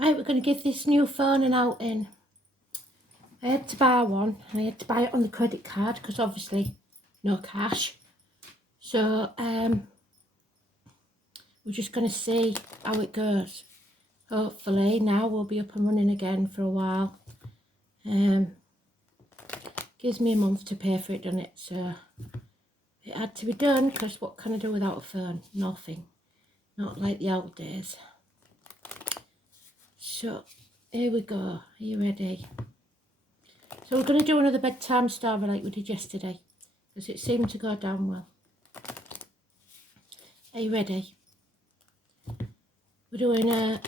Right, we're going to give this new phone an outing. I had to buy one. I had to buy it on the credit card because obviously no cash. So we're just going to see how it goes. Hopefully now we'll be up and running again for a while. Gives me a month to pay for it, doesn't it? So it had to be done because what can I do without a phone? Nothing. Not like the old days. So here we go. Are you ready? So we're going to do another bedtime story like we did yesterday because it seemed to go down well. Are you ready? We're doing a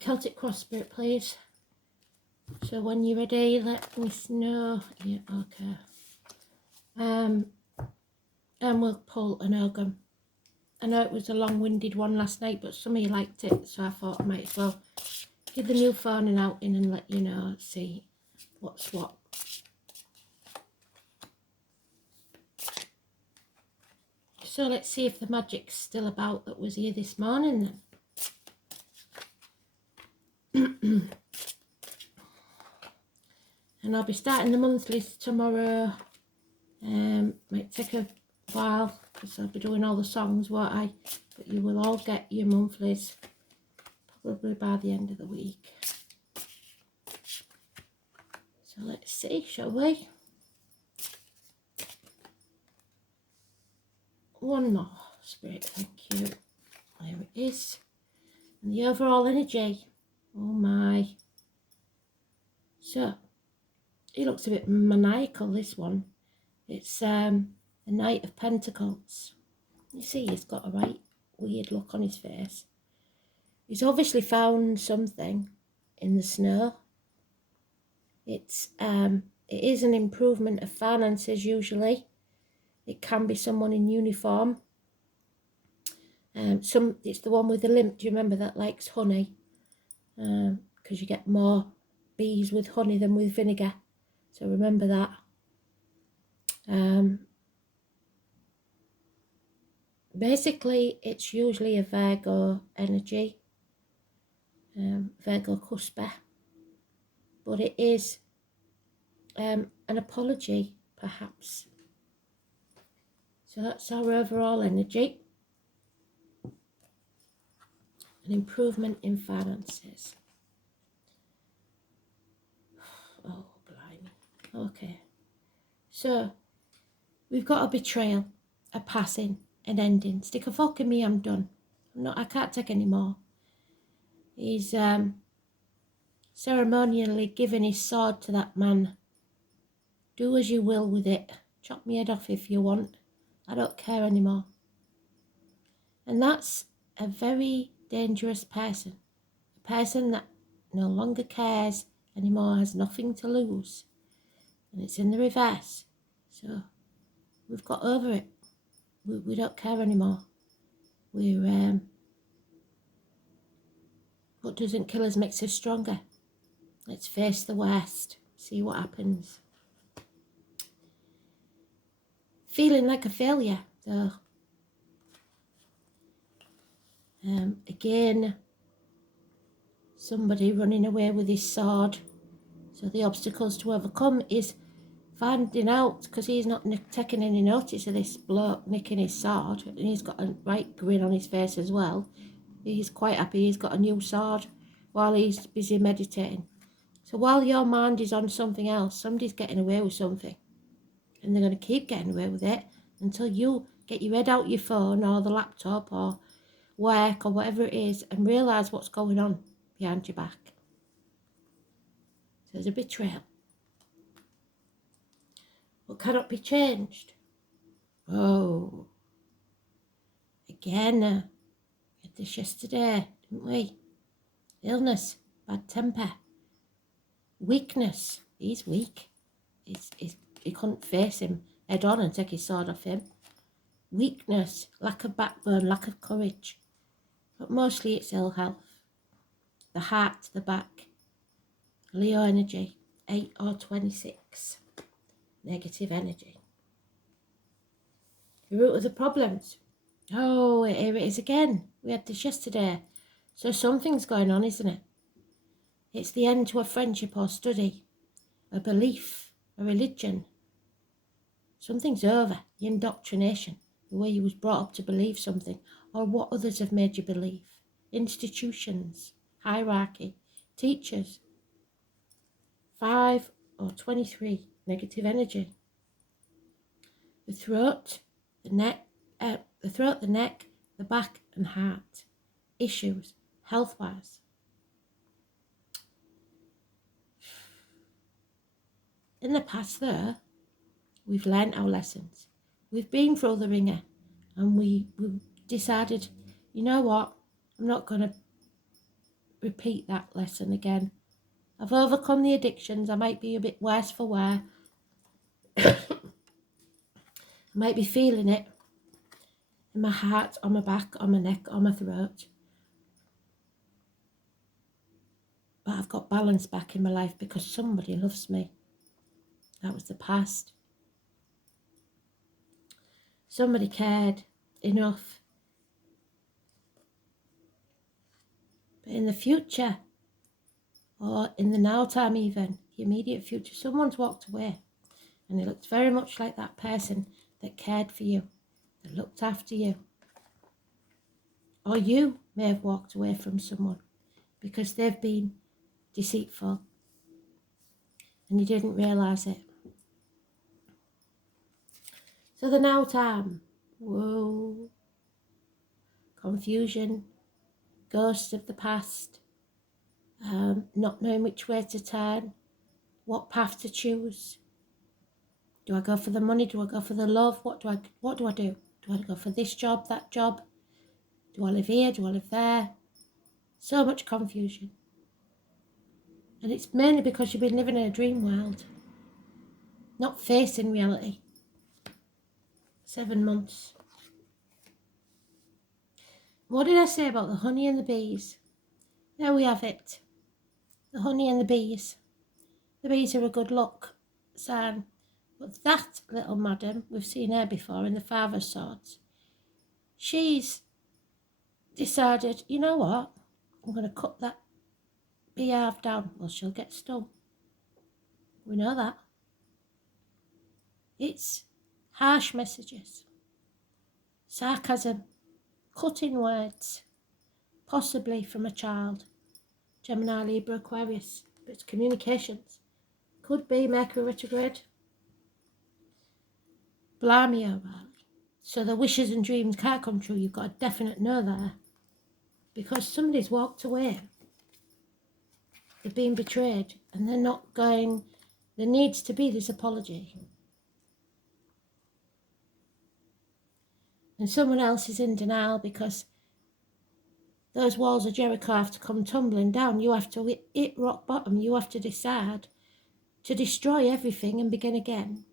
Celtic cross spirit, please. So when you're ready, let me know. Yeah, okay. And we'll pull an Ogham. I know it was a long-winded one last night, but some of you liked it, so I thought I might as well give the new phone an outing and let you know, see what's what. So let's see if the magic's still about that was here this morning then. And I'll be starting the monthlies tomorrow. Might take a while because I'll be doing all the songs, won't I? But you will all get your monthlies probably by the end of the week. So let's see, shall we? One more, Spirit, thank you. There it is. And the overall energy. Oh my. So, it looks a bit maniacal, this one. It's the Knight of Pentacles. You see, he's got a right weird look on his face. He's obviously found something in the snow. It is an improvement of finances usually. It can be someone in uniform. It's the one with the limp. Do you remember that likes honey? Because you get more bees with honey than with vinegar. So remember that. Basically, it's usually a Virgo energy. Virgo cusper. But it is an apology, perhaps. So that's our overall energy. An improvement in finances. Oh, blimey. Okay. So, we've got a betrayal, a passing, an ending. Stick a fork in me, I'm done. I can't take any more. He's ceremonially giving his sword to that man. Do as you will with it. Chop me head off if you want. I don't care anymore. And that's a very dangerous person. A person that no longer cares anymore, has nothing to lose. And it's in the reverse. So we've got over it. We don't care anymore. We're what doesn't kill us makes us stronger. Let's face the worst. See what happens. Feeling like a failure, though. Again, somebody running away with his sword. So the obstacles to overcome is finding out, because he's not taking any notice of this bloke nicking his sword, and he's got a right grin on his face as well. He's quite happy he's got a new sword while he's busy meditating. So while your mind is on something else, somebody's getting away with something. And they're going to keep getting away with it until you get your head out your phone or the laptop or work or whatever it is and realise what's going on behind your back. So there's a betrayal. What cannot be changed? Oh. Again, we had this yesterday, didn't we? Illness, bad temper, weakness. He's weak. He couldn't face him head on and take his sword off him. Weakness, lack of backbone, lack of courage. But mostly it's ill health. The heart, the back. Leo energy, 8 or 26. Negative energy. The root of the problems. Oh, here it is again. We had this yesterday. So something's going on, isn't it? It's the end to a friendship or study, a belief, a religion. Something's over, the indoctrination, the way you was brought up to believe something, or what others have made you believe. Institutions, hierarchy, teachers. 5 or 23, negative energy. The throat, the neck, the back and heart. Issues, health-wise. In the past there, we've learnt our lessons. We've been through the ringer and we decided, you know what, I'm not going to repeat that lesson again. I've overcome the addictions. I might be a bit worse for wear. I might be feeling it in my heart, on my back, on my neck, on my throat. But I've got balance back in my life because somebody loves me. That was the past. Somebody cared enough. But in the future, or in the now time even, the immediate future, someone's walked away. And it looks very much like that person that cared for you, that looked after you. Or you may have walked away from someone because they've been deceitful and you didn't realise it. So the now time, whoa, confusion, ghosts of the past, not knowing which way to turn, what path to choose. Do I go for the money? Do I go for the love? What do I do? Do I go for this job, that job? Do I live here? Do I live there? So much confusion. And it's mainly because you've been living in a dream world, not facing reality. 7 months. What did I say about the honey and the bees? There we have it. The honey and the bees. The bees are a good luck sign. But that little madam, we've seen her before in the Father's Swords, she's decided, you know what, I'm going to cut that beehive down. Well, she'll get stung. We know that. It's harsh messages, sarcasm, cutting words, possibly from a child. Gemini, Libra, Aquarius. But it's communications. Could be Mercury retrograde. Blimey, O'Reilly. So the wishes and dreams can't come true. You've got a definite no there. Because somebody's walked away. They've been betrayed. And they're not going... There needs to be this apology. And someone else is in denial because those walls of Jericho have to come tumbling down. You have to hit rock bottom. You have to decide to destroy everything and begin again.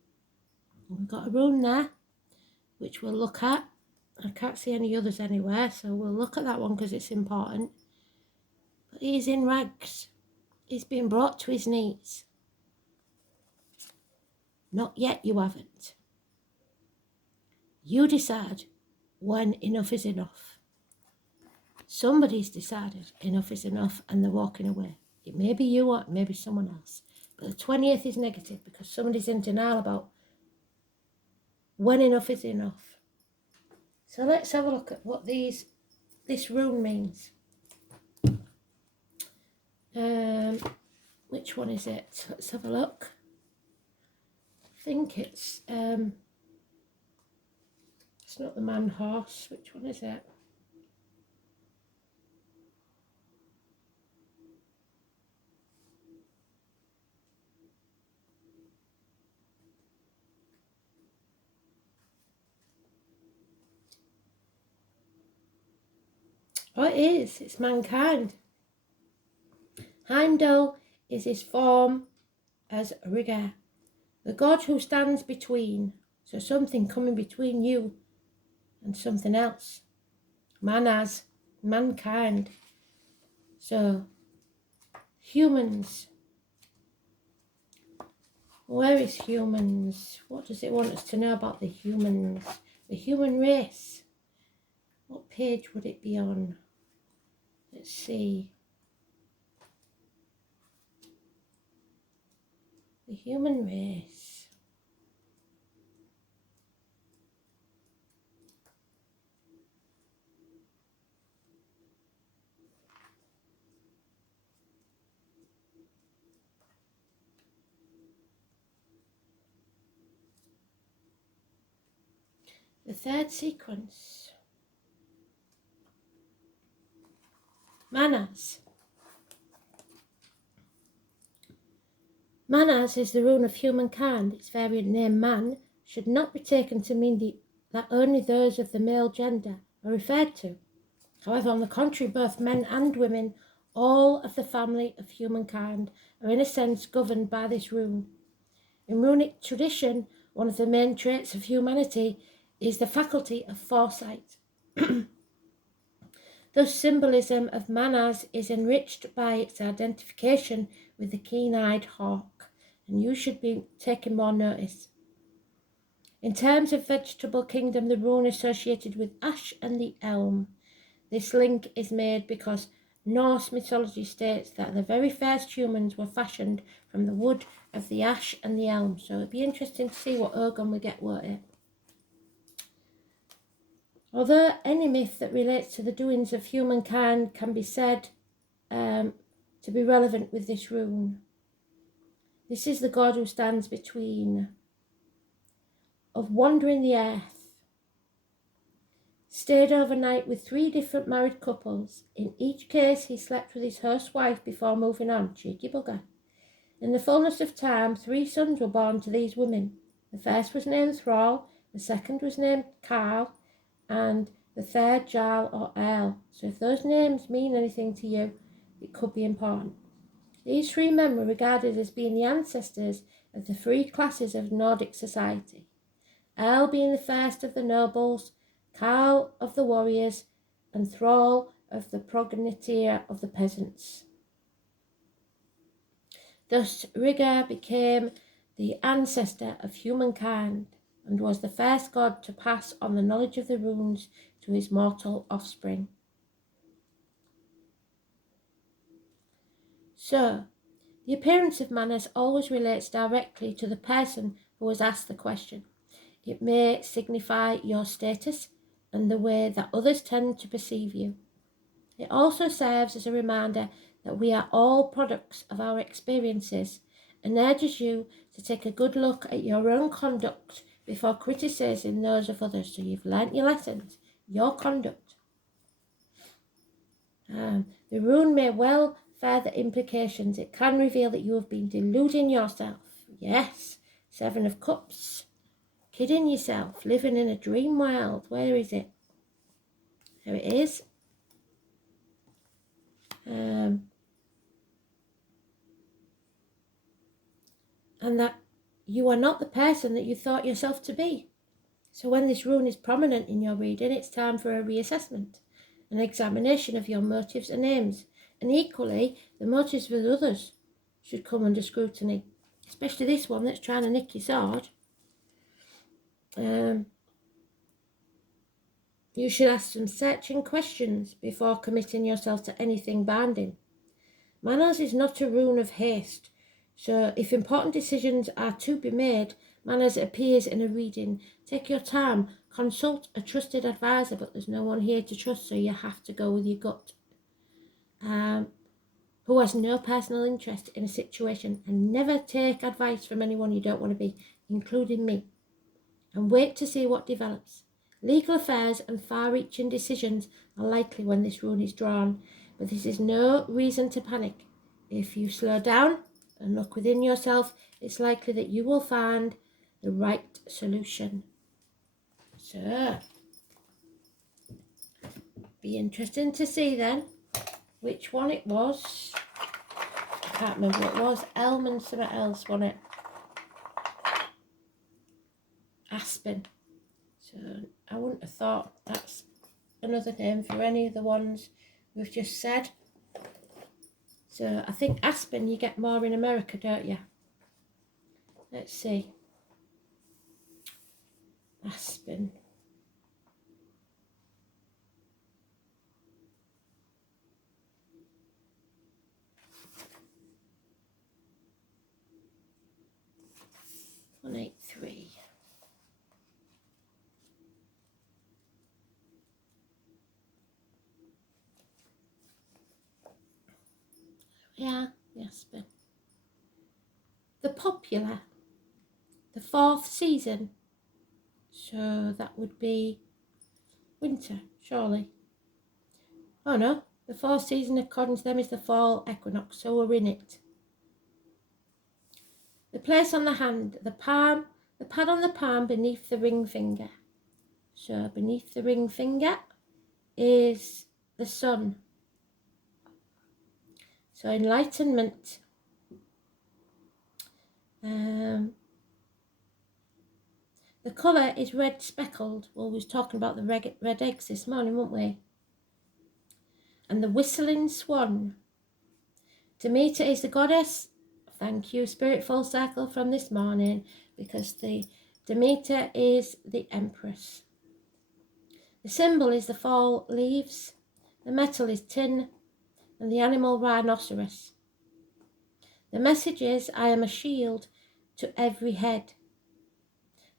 And we've got a rune there, which we'll look at. I can't see any others anywhere, so we'll look at that one because it's important. But he's in rags. He's been brought to his knees. Not yet, you haven't. You decide when enough is enough. Somebody's decided enough is enough and they're walking away. It may be you or it may be someone else. But the 20th is negative because somebody's in denial about when enough is enough. So let's have a look at what this rune means. Which one is it? Let's have a look. I think it's not the man horse. Which one is it? Oh, it is. It's mankind. Heimdall is his form as rigger, the god who stands between. So something coming between you and something else. Manas, mankind. So humans. Where is humans? What does it want us to know about the humans? The human race. What page would it be on? Let's see. The human race. The third sequence. Manas. Manas is the rune of humankind. Its variant name man should not be taken to mean that only those of the male gender are referred to. However, on the contrary, both men and women, all of the family of humankind, are in a sense governed by this rune. In runic tradition, one of the main traits of humanity is the faculty of foresight. Thus, symbolism of Manas is enriched by its identification with the keen-eyed hawk, and you should be taking more notice. In terms of vegetable kingdom, the rune associated with ash and the elm. This link is made because Norse mythology states that the very first humans were fashioned from the wood of the ash and the elm. So it'd be interesting to see what Ogham we get, won't it? Although any myth that relates to the doings of humankind can be said to be relevant with this rune. This is the god who stands between of wandering the earth, stayed overnight with 3 different married couples. In each case, he slept with his host's wife before moving on. Cheeky bugger. In the fullness of time, 3 sons were born to these women. The first was named Thrall, the second was named Carl, and the third Jarl or Earl. So if those names mean anything to you, it could be important. These 3 men were regarded as being the ancestors of the 3 classes of Nordic society. Earl being the first of the nobles, Carl of the warriors, and Thrall of the progenitor of the peasants. Thus, Rigger became the ancestor of humankind and was the first god to pass on the knowledge of the runes to his mortal offspring. So, the appearance of Manas always relates directly to the person who was asked the question. It may signify your status and the way that others tend to perceive you. It also serves as a reminder that we are all products of our experiences and urges you to take a good look at your own conduct before criticising those of others. So you've learnt your lessons, your conduct. The rune may well further implications. It can reveal that you have been deluding yourself. Yes, 7 of Cups. Kidding yourself, living in a dream world. Where is it? There it is. And that you are not the person that you thought yourself to be. So when this rune is prominent in your reading, it's time for a reassessment, an examination of your motives and aims. And equally, the motives of others should come under scrutiny, especially this one that's trying to nick your sword. You should ask some searching questions before committing yourself to anything binding. Manas is not a rune of haste, so if important decisions are to be made, Manas appears in a reading. Take your time, consult a trusted advisor, but there's no one here to trust, so you have to go with your gut. Who has no personal interest in a situation, and never take advice from anyone you don't want to be, including me, and wait to see what develops. Legal affairs and far-reaching decisions are likely when this rune is drawn, but this is no reason to panic. If you slow down and look within yourself, it's likely that you will find the right solution. So, be interesting to see then which one it was. I can't remember what it was. Elm and something else, wasn't it? Aspen. So I wouldn't have thought that's another name for any of the ones we've just said. So I think aspen you get more in America, don't you? Let's see. Aspen. 183. Yeah, the aspen. The popular, the fourth season. So that would be winter, surely. Oh no, the fourth season according to them is the fall equinox, so we're in it. The place on the hand, the palm, the pad on the palm beneath the ring finger. So beneath the ring finger is the sun. So enlightenment. The colour is red speckled. Well, we was talking about the red eggs this morning, weren't we? And the whistling swan. Demeter is the goddess. Thank you, Spirit Full Circle from this morning, because the Demeter is the empress. The symbol is the fall leaves. The metal is tin, and the animal rhinoceros. The message is, I am a shield to every head.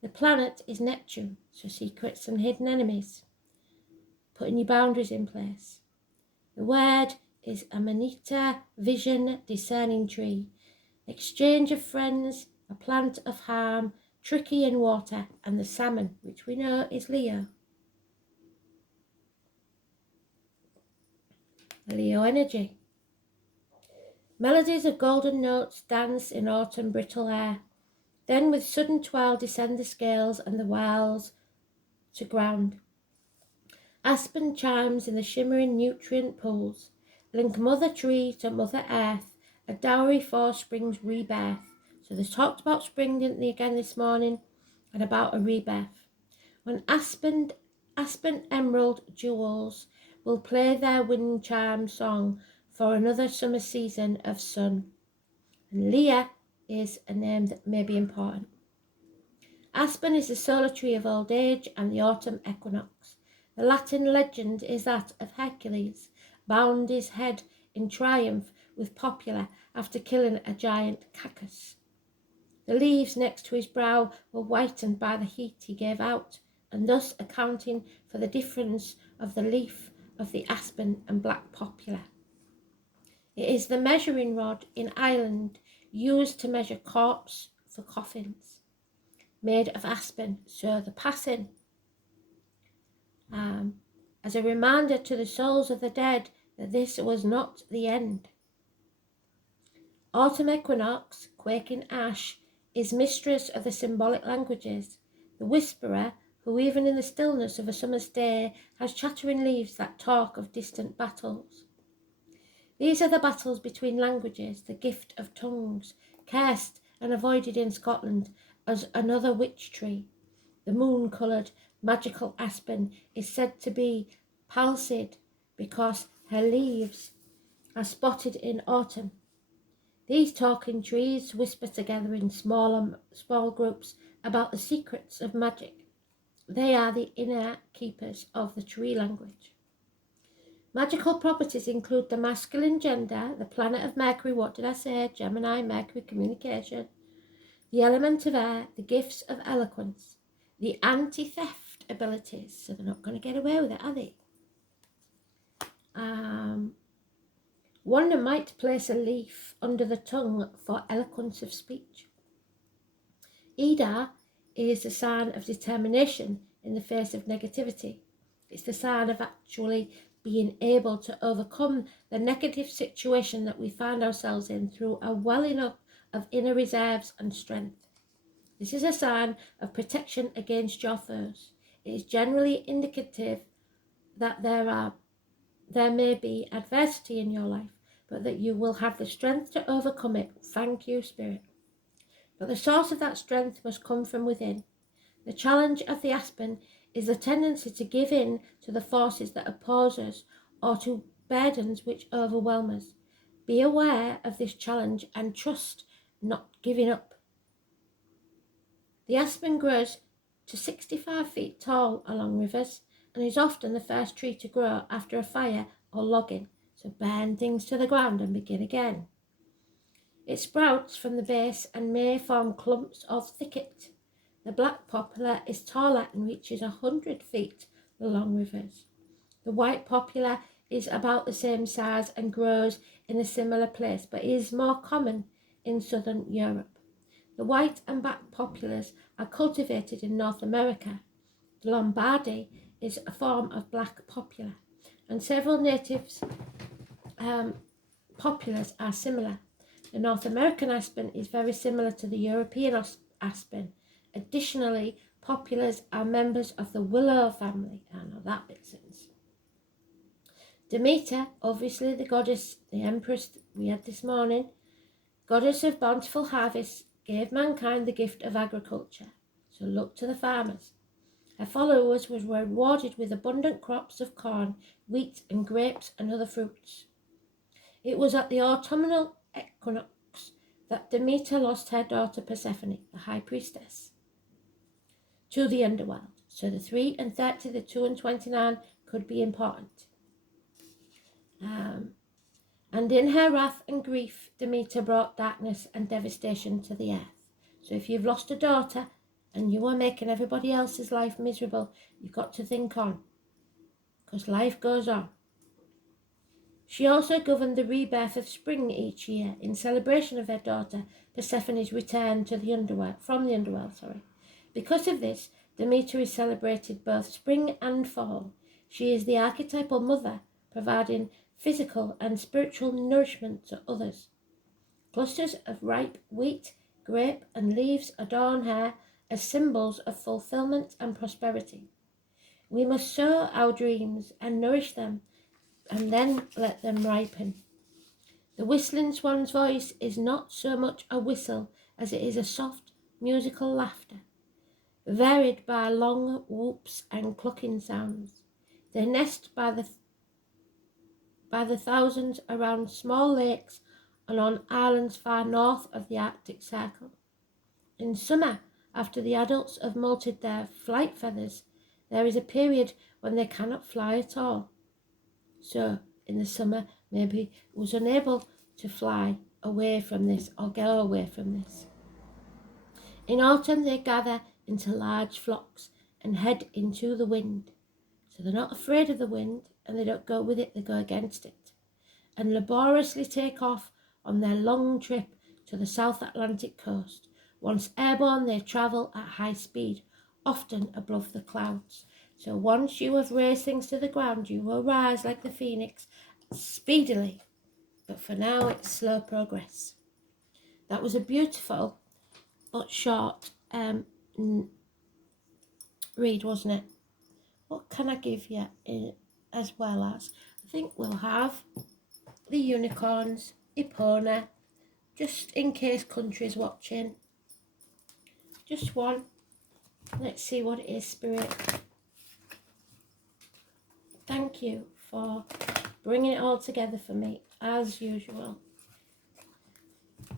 The planet is Neptune, so secrets and hidden enemies. Putting your boundaries in place. The word is Amanita, vision, discerning tree. Exchange of friends, a plant of harm, tricky in water, and the salmon, which we know is Leo. The Leo energy. Melodies of golden notes dance in autumn brittle air. Then with sudden twirl descend the scales and the whirls to ground. Aspen chimes in the shimmering nutrient pools. Link mother tree to mother earth. A dowry for spring's rebirth. So they talked about spring, didn't they, again this morning? And about a rebirth. When aspen emerald jewels will play their wind chime song for another summer season of sun. And Leah is a name that may be important. Aspen is the solar tree of old age and the autumn equinox. The Latin legend is that of Hercules, bound his head in triumph with poplar after killing a giant Cacus. The leaves next to his brow were whitened by the heat he gave out, and thus accounting for the difference of the leaf of the aspen and black poplar. It is the measuring rod in Ireland used to measure corpse for coffins, made of aspen, so the passing, as a reminder to the souls of the dead that this was not the end. Autumn equinox, quaking ash, is mistress of the symbolic languages, the whisperer who even in the stillness of a summer's day has chattering leaves that talk of distant battles. These are the battles between languages, the gift of tongues, cursed and avoided in Scotland as another witch tree. The moon-coloured magical aspen is said to be palsied because her leaves are spotted in autumn. These talking trees whisper together in small groups about the secrets of magic. They are the inner keepers of the tree language. Magical properties include the masculine gender, the planet of Mercury, what did I say? Gemini, Mercury, communication, the element of air, the gifts of eloquence, the anti-theft abilities, so they're not going to get away with it, are they? One might place a leaf under the tongue for eloquence of speech. Ida is a sign of determination in the face of negativity. It's the sign of actually being able to overcome the negative situation that we find ourselves in through a welling up of inner reserves and strength. This is a sign of protection against your foes. It is generally indicative that there may be adversity in your life, but that you will have the strength to overcome it. Thank you, Spirit. But the source of that strength must come from within. The challenge of the aspen is the tendency to give in to the forces that oppose us or to burdens which overwhelm us. Be aware of this challenge and trust, not giving up. The aspen grows to 65 feet tall along rivers and is often the first tree to grow after a fire or logging, so burn things to the ground and begin again. It sprouts from the base and may form clumps of thicket. The black poplar is taller and reaches 100 feet along rivers. The white poplar is about the same size and grows in a similar place, but is more common in southern Europe. The white and black poplars are cultivated in North America. The Lombardy is a form of black poplar, and several natives poplars are similar. The North American aspen is very similar to the European aspen. Additionally, poplars are members of the willow family. I know that makes sense. Demeter, obviously the goddess, the empress we had this morning, goddess of bountiful harvests, gave mankind the gift of agriculture. So look to the farmers. Her followers were rewarded with abundant crops of corn, wheat, and grapes and other fruits. It was at the autumnal equinox that Demeter lost her daughter Persephone, the high priestess, to the underworld. So the 3 and 30, the 2 and 29 could be important. And in her wrath and grief, Demeter brought darkness and devastation to the earth. So if you've lost a daughter and you are making everybody else's life miserable, you've got to think on, because life goes on. She also governed the rebirth of spring each year in celebration of her daughter Persephone's return to the underworld, from the underworld. Because of this, Demeter is celebrated both spring and fall. She is the archetypal mother, providing physical and spiritual nourishment to others. Clusters of ripe wheat, grape, and leaves adorn her as symbols of fulfillment and prosperity. We must sow our dreams and nourish them, and then let them ripen. The whistling swan's voice is not so much a whistle as it is a soft, musical laughter, varied by long whoops and clucking sounds. They nest by the thousands around small lakes and on islands far north of the Arctic Circle. In summer, after the adults have molted their flight feathers, there is a period when they cannot fly at all. So, in the summer, maybe was unable to fly away from this or go away from this. In autumn, they gather into large flocks and head into the wind. So they're not afraid of the wind and they don't go with it, they go against it, and laboriously take off on their long trip to the South Atlantic coast. Once airborne, they travel at high speed, often above the clouds. So once you have raised things to the ground, you will rise like the phoenix speedily. But for now, it's slow progress. That was a beautiful but short read, wasn't it? What can I give you as well as? I think we'll have the unicorns, Epona, just in case country's watching. Just one. Let's see what it is, Spirit. Thank you for bringing it all together for me, as usual.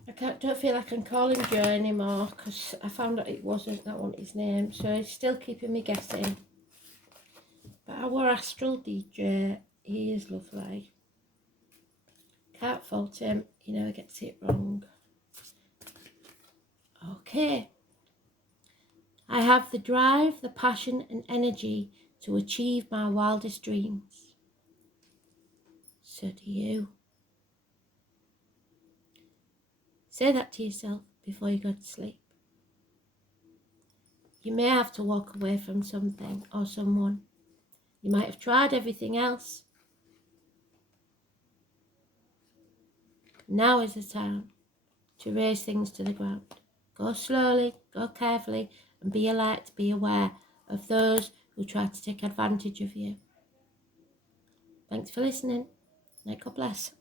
I don't feel like I can call him Joe anymore, because I found out it wasn't that one his name, so he's still keeping me guessing. But our astral DJ, he is lovely. Can't fault him, he never gets it wrong. Okay. I have the drive, the passion and energy to achieve my wildest dreams. So do you. Say that to yourself before you go to sleep. You may have to walk away from something or someone. You might have tried everything else. Now is the time to raise things to the ground. Go slowly, go carefully, and be alert, be aware of those who try to take advantage of you. Thanks for listening. May God bless.